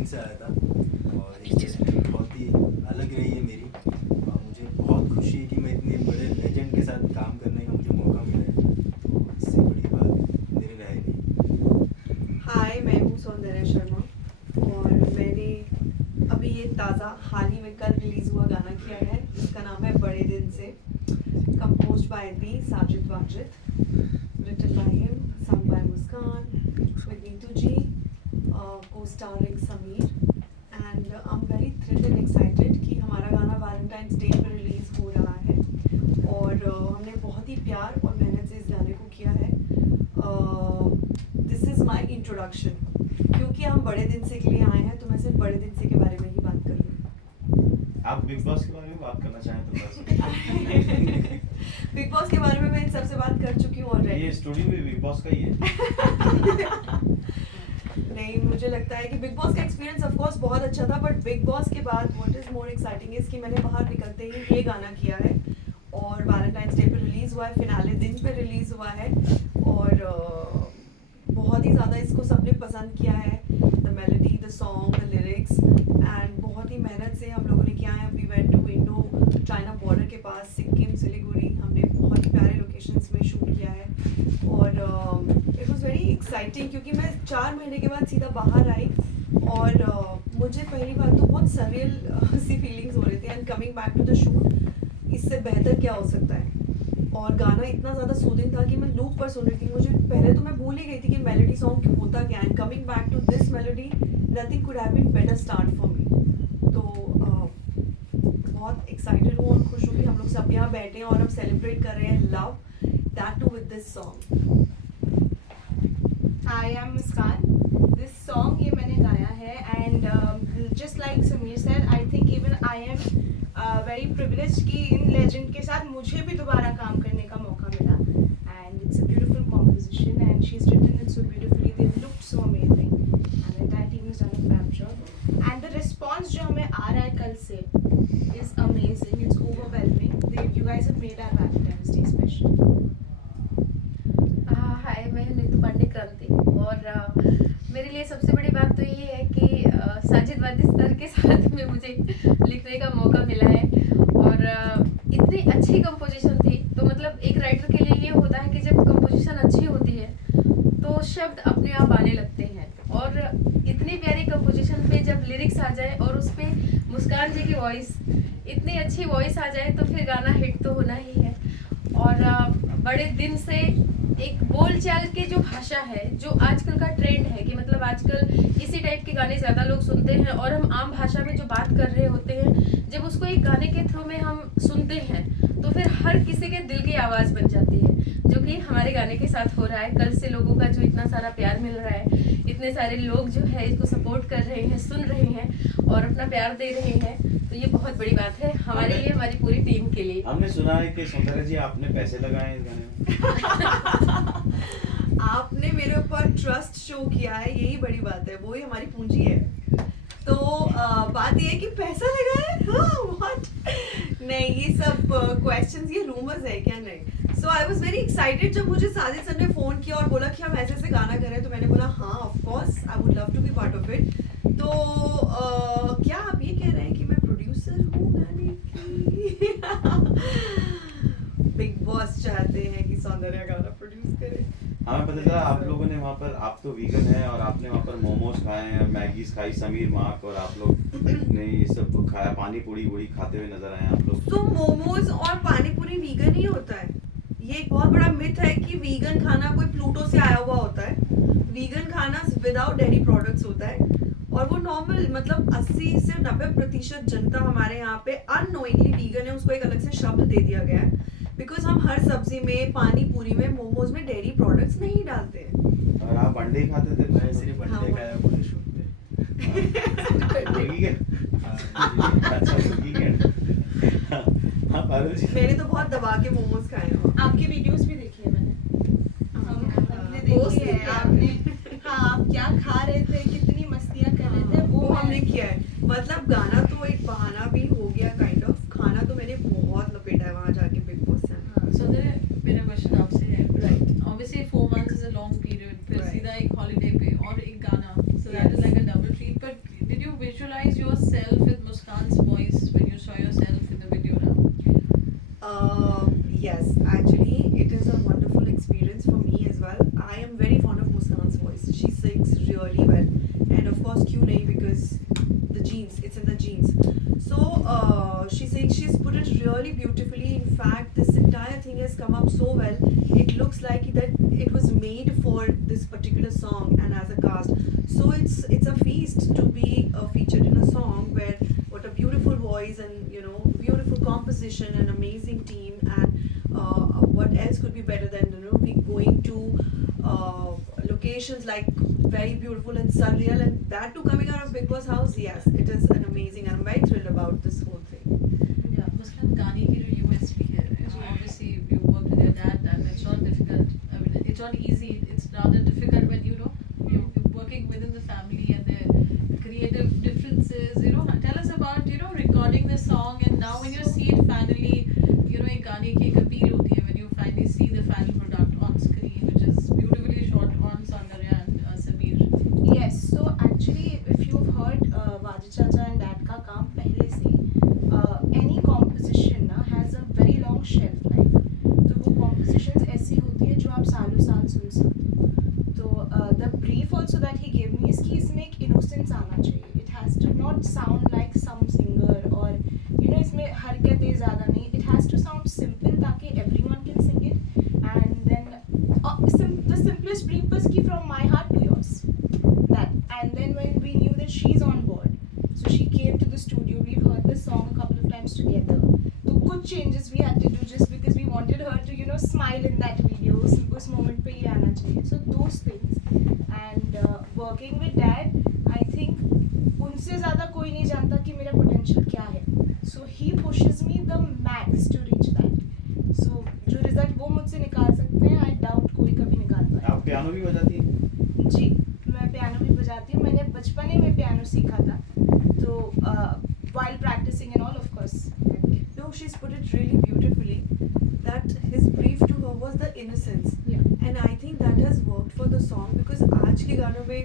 Team से आया था और ये जर्नी बहुत ही अलग रही है मेरी। मुझे बहुत खुशी है कि मैं इतने बड़े लेजेंड के साथ काम करने का मुझे मौका मिला है, तो इससे बड़ी बात मेरे रहे नहीं। हाय, मैं हूँ सौंदर्या शर्मा और मैंने अभी ये ताज़ा हाल ही में कल रिलीज़ हुआ गाना किया है। इसका नाम है बड़े दिन से, composed bye me Sajid Wajid, written by him, sung by Muskan, with Neetu ji, co-starring Sameer, and I'm very thrilled and excited कि हमारा गाना वैलेंटाइंस डे पर रिलीज़ हो रहा है और हमने बहुत ही प्यार और मेहनत से इस गाने को किया है। This is my introduction. क्योंकि हम बड़े दिन से के लिए आए हैं तो मैं सिर्फ बड़े दिन से के बारे में ही बात करूँगी। आप बिग बॉस के बारे में बात करना चाहें तो बस। बिग बॉस के बारे में मैं इन सबसे बात कर चुकी हूँ ऑलरेडी। ये स्टूडियो भी बिग बॉस का ही है। नहीं, मुझे लगता है कि बिग बॉस का एक्सपीरियंस ऑफ कोर्स बहुत अच्छा था, बट बिग बॉस के बाद what is more exciting is कि मैंने बाहर निकलते ही ये गाना किया है और वैलेंटाइंस डे पे रिलीज हुआ है, फिनाले दिन पे रिलीज हुआ है और बहुत ही ज़्यादा इसको सबने पसंद किया है। The melody, the song, the lyrics, and बहुत ही मेहनत से हम लोगों ने किया है। We went to Indo China border के पास सिक्किम, सिलीगुड़ी, हमने बहुत ही प्यारे लोकेशंस में शूट किया है और इट वाज वेरी एक्साइटिंग क्योंकि मैं 4 महीने के बाद सीधा बाहर आई और मुझे पहली बात तो बहुत सरियल सी फीलिंग्स हो रही थी and coming back to the shoot, इससे बेहतर क्या हो सकता है। और गाना इतना ज़्यादा सूदिंग था कि मैं लूप पर सुन रही थी। मुझे पहले तो मैं भूल ही गई थी कि मेलोडी सॉन्ग क्यों होता क्या, and coming back to this melody nothing could have been better start for me. तो बहुत एक्साइटेड हूँ और खुश हूँ कि हम लोग सब यहाँ बैठे हैं और हम सेलिब्रेट कर रहे हैं love, that too with this song. Hi, I'm Muskan. This song ये मैंने गाया है and just like Sameer said, I think even I am very privileged कि इन legend के साथ मुझे भी दोबारा काम करने का मौका मिला and it's a beautiful composition and she's written it so beautifully. They've looked so amazing and the entire team has done a fab job and the response जो हमें आ रहा है कल से is amazing. It's overwhelming. You guys have made our Valentine's Day special. हाय, मैं नीतू पांडे क्रांति और मेरे लिए सबसे बड़ी बात तो ये है कि साजिद वाजिद सर के साथ में मुझे लिखने का मौका मिला है और इतनी अच्छी कंपोजिशन थी। तो मतलब एक राइटर के लिए ये होता है कि जब कंपोजिशन अच्छी होती है तो शब्द अपने आप आने लगते हैं और इतनी प्यारी कंपोजिशन पे जब लिरिक्स आ जाए और उस पे मुस्कान जी की वॉइस, इतनी अच्छी वॉइस आ जाए तो फिर गाना हिट तो होना ही है। और बड़े दिन से एक बोलचाल की जो भाषा है, जो आजकल का ट्रेंड है कि मतलब आजकल इसी टाइप के गाने ज़्यादा लोग सुनते हैं और हम आम भाषा में जो बात कर रहे होते हैं, जब उसको एक गाने के थ्रू में हम सुनते हैं तो फिर हर किसी के दिल की आवाज़ बन जाती है, जो कि हमारे गाने के साथ हो रहा है। कल से लोगों का जो इतना सारा प्यार मिल रहा है, इतने सारे लोग जो है इसको सपोर्ट कर रहे हैं, सुन रहे हैं और अपना प्यार दे रहे हैं, तो ये बहुत बड़ी बात है हमारे लिए, हमारी पूरी टीम के लिए। हमने सुना है कि सौंदर्या जी आपने पैसे लगाए इस गाने में। आपने मेरे ऊपर ट्रस्ट शो किया है, यही बड़ी बात है, वो ही हमारी पूंजी है। तो बात ये है कि पैसा लगा है, हाँ, व्हाट नहीं, ये सब क्वेश्चंस, ये रूमर्स है क्या? नहीं। सो आई वाज वेरी एक्साइटेड जब मुझे साजिद सर ने फ़ोन किया और बोला कि हम ऐसे ऐसे गाना करें, तो मैंने बोला हाँ, of course I would love to be part of it. तो क्या आप ये कह रहे हैं कि मैं प्रोड्यूसर हूँ गाने की? बिग बॉस चाहते हैं कि सौंदर्या गाना प्रोड्यूस करे। हमें पता चला आप लोगों ने वहाँ पर, आप तो वीगन है और आपने वहाँ पर मोमोज खाए हैं, मैगीज खाई, समीर मार्क, और आप लोग ने ये सब खाया, पानी पूरी वुड़ी खाते हुए नजर आए आप लोग। तो मोमोज और पानी पूरी वीगन ही होता है। ये एक बहुत बड़ा मिथ है कि वीगन खाना कोई प्लूटो से आया हुआ होता है। वीगन खाना विदाउट डेयरी प्रोडक्ट्स होता है और वो नॉर्मल, मतलब 80 से 90% जनता हमारे यहाँ पे अननोइंगली वीगन है, उसको एक अलग से शब्द दे दिया गया है बिकॉज हम हर सब्जी में, पानी पूरी में, मोमोज में डेयरी प्रोडक्ट्स नहीं डालते हैं। और आप अंडे खाते थे? मैं सिर्फ अंडे खाया पूरे शूट पे। मुर्गी के? हाँ, अच्छा, मुर्गी के। हाँ, पारुल जी। मैंने तो बहुत दबा के मोमोज खाए हैं। आपके वीडियोस भी देखे हैं मैंने। हमने पोस्ट देखे हैं किया आपने। हाँ, आप क्या खा रहे थे, कितनी मस्तियाँ कर रहे थे, वो हमने किया है। मतलब गाना तो एक बहाना भी हो गया काइंड ऑफ, खाना तो मैंने बहुत लपेटा है वहाँ जाके बिग बॉस से। So मेरा क्वेश्चन आपसे है, Right. obviously 4 months is a long period, फिर Right. सीधा एक हॉलीडे पे और एक गाना, so that is like a double treat, but did visualize yourself with Muskan's voice when you saw yourself in the video now? Yes, actually, it is a wonderful experience for me as well. I am very fond of Muskan's voice. She sings really well, and of course, क्यों नहीं, because the genes, it's in the genes. So she's put it really beautifully. In fact, this entire thing has come up so well. It looks like that it was made for this particular song and as a cast. So it's a feast to be featured in a song where what a beautiful voice and beautiful composition and amazing team, and what else could be better than we going to locations like very beautiful and surreal, and that too coming out of Big Boss house. Yes, it is an amazing, and I'm very thrilled about this whole thing. Yeah, Muskan गाने की जो USP है, obviously you work with your dad, and it's not difficult. I mean, it's not easy. It's rather difficult when you're working within the family and their creative differences. Tell us about recording the song, and now when you see it finally, एक गाने की एक appeal होती है when you finally see the final product on screen, which is beautifully shot on Saundarya and Sameer. Yes, so actually if you've heard Waji Chacha and Dad का काम पहले से, any composition ना has a very long shelf life. तो वो compositions ऐसी होती है जो आप सालों साल सुन सकते हो. तो the brief also that he gave me is कि इसमें एक innocence आना चाहिए. It has to not sound like some singer or इसमें हरकतें ज़्यादा नहीं. It has to sound simple ताकि everyone can sing it. And then the simplest brief was कि from my heart to yours. That, and then when we knew that she's on board, so she came to the studio. We've heard the song a couple of times together. So good changes we had to do just because we wanted her to smile in that video. उस moment पे ये आना चाहिए. So those things, and working with Dad, I think उनसे ज़्यादा कोई नहीं जानता कि मेरा potential क्या है. So he pushes me the max to reach that. So जो result वो मुझसे निकाल सकते हैं, I doubt कोई कभी निकाल पाए. आप पियानो भी बजाती हैं? जी, मैं पियानो भी बजाती हूँ. मैंने बचपन में पियानो सीखा था. तो while practicing and all, of course. No, she's put it really beautifully. That his brief to her was the innocence. Yeah. And I think that has worked for the song, because आज के गानों में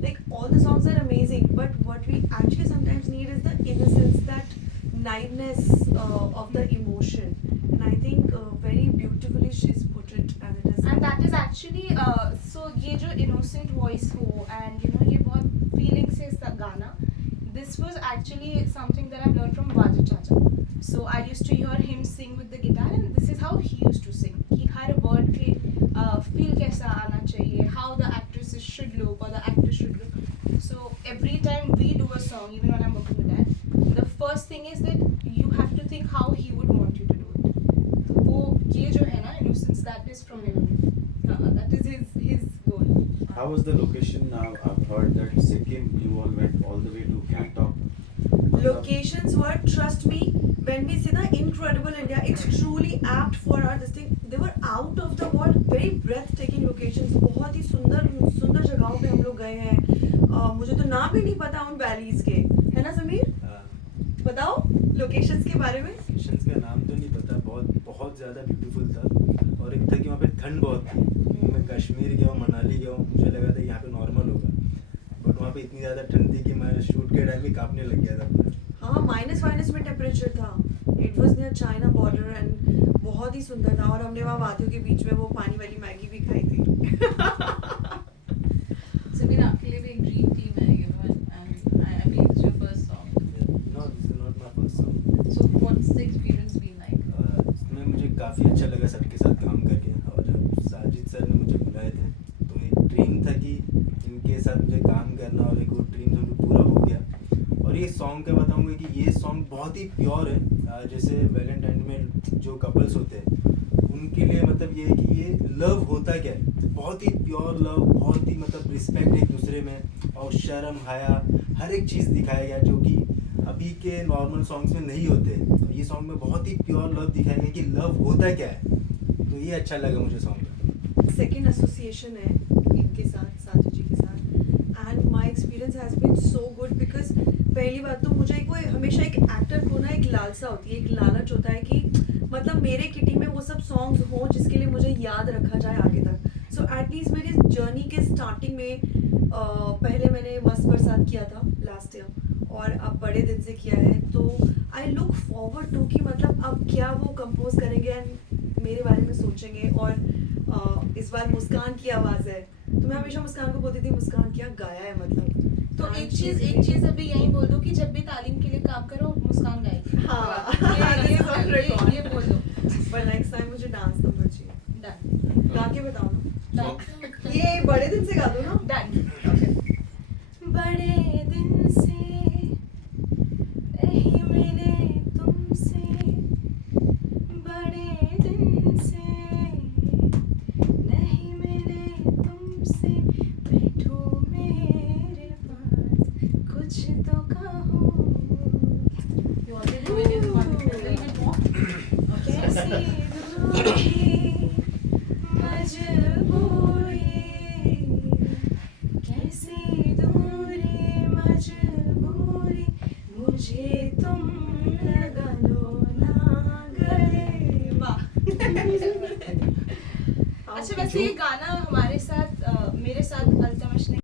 like all the songs are amazing, but what we actually sometimes need is the innocence, that naiveness of the emotion. And I think very beautifully she's put it, and it is. And that is actually so ये जो innocent voice हो and ये बहुत feeling से इसका गाना, this was actually something that I've learned from Waji Chacha. So I used to hear him sing with the guitar, and this is how he used to sing. कि हर word पे feel कैसा आना चाहिए, how the actresses should look or the actor should look. So every time we do a song, even when I'm working with that, the first thing is that you have to think how he would want you to do it. तो वो ये जो है ना innocence, that is from him. That is his goal. How was the location now? I've heard that Sikkim, you all went all the way to Gangtok. Locations were, trust me, when we say the incredible India, it's truly apt for our this thing. They were out of the world, very breathtaking locations. बहुत ही सुंदर सुंदर जगहों पे हम लोग गए हैं. मुझे तो नाम भी नहीं पता उन वैलीज के, है ना समीर? बताओ लोकेशंस के बारे में. लोकेशंस का नाम तो नहीं पता. बहुत ज़्यादा ब्यूटीफुल था. और एक था कि वहाँ पे ठंड बहुत थी. मैं कश्मीर गया हूँ, मनाली गया हूँ, मुझे लगा था यहाँ पे नॉर्मल होगा, बट वहाँ पे इतनी ज़्यादा ठंड थी कि मैं शूट के टाइम भी कांपने लग गया था. हाँ, माइनस में टेम्परेचर था. It was near China border, and बहुत ही सुंदर था. और हमने वहाँ वादियों के बीच में वो पानी वाली मैगी भी खाई थी. Sameer, आपके लिए भी एक dream team है, and I believe it's your first song. No, this is not my first song. So what's the experience been like? इसमें मुझे काफ़ी अच्छा लगा सबके साथ काम करके. और जब साजिद सर ने मुझे बुलाए थे तो एक ड्रीम था कि इनके साथ मुझे काम करना, और एक वो ड्रीम था पूरा हो गया. और ये सॉन्ग का बताऊंगा कि ये सॉन्ग बहुत ही प्योर है. जैसे वैलेंटाइन में जो कपल्स होते हैं उनके लिए मतलब ये है कि ये लव होता क्या है, बहुत ही प्योर लव, बहुत ही मतलब रिस्पेक्ट एक दूसरे में, और शर्म हया हर एक चीज़ दिखाया गया जो कि अभी के नॉर्मल सॉन्ग्स में नहीं होते. तो ये सॉन्ग में बहुत ही प्योर लव दिखाया गया कि लव होता क्या है. तो ये अच्छा लगा मुझे सॉन्ग. सेकेंड एसोसिएशन है इनके साथ, साजिद जी के साथ, and my experience has been so good. Because पहली बात तो मुझे एक वो हमेशा एक एक्टर को ना एक लालसा होती है, एक लालच होता है कि मतलब मेरे किटी में वो सब सॉन्ग्स हों जिसके लिए मुझे याद रखा जाए आगे तक. सो एटलीस्ट मेरी जर्नी के स्टार्टिंग में पहले मैंने मस्त बरसात किया था लास्ट ईयर, और अब बड़े दिन से किया है, तो आई लुक फॉरवर्ड टू कि मतलब अब क्या वो कंपोज करेंगे एंड मेरे बारे में सोचेंगे। और इस बार मुस्कान की आवाज़ है, तो मैं हमेशा मुस्कान को बोलती थी मुस्कान क्या गाया है मतलब। तो एक चीज अभी यही बोल दो कि जब भी तालीम के लिए काम करो मुस्कान गाएगी। हाँ ये बोल दो। पर नेक्स्ट टाइम मुझे डांस नंबर चाहिए, डन गा के बताओ ना। डन ये बड़े दिन से गा दो ना। डन। बड़े दिन से नहीं मिले तुमसे, बड़े दिन से नहीं मिले तुमसे, बैठो मेरे पास कुछ तो कहो। You already do it in one. A little bit more. कैसी दूरी मजबूरी, कैसी दूरी मजबूरी, मुझे तुम लगा लो ना गले। वाह। अच्छा वैसे ये गाना हमारे साथ मेरे साथ अल्तमश ने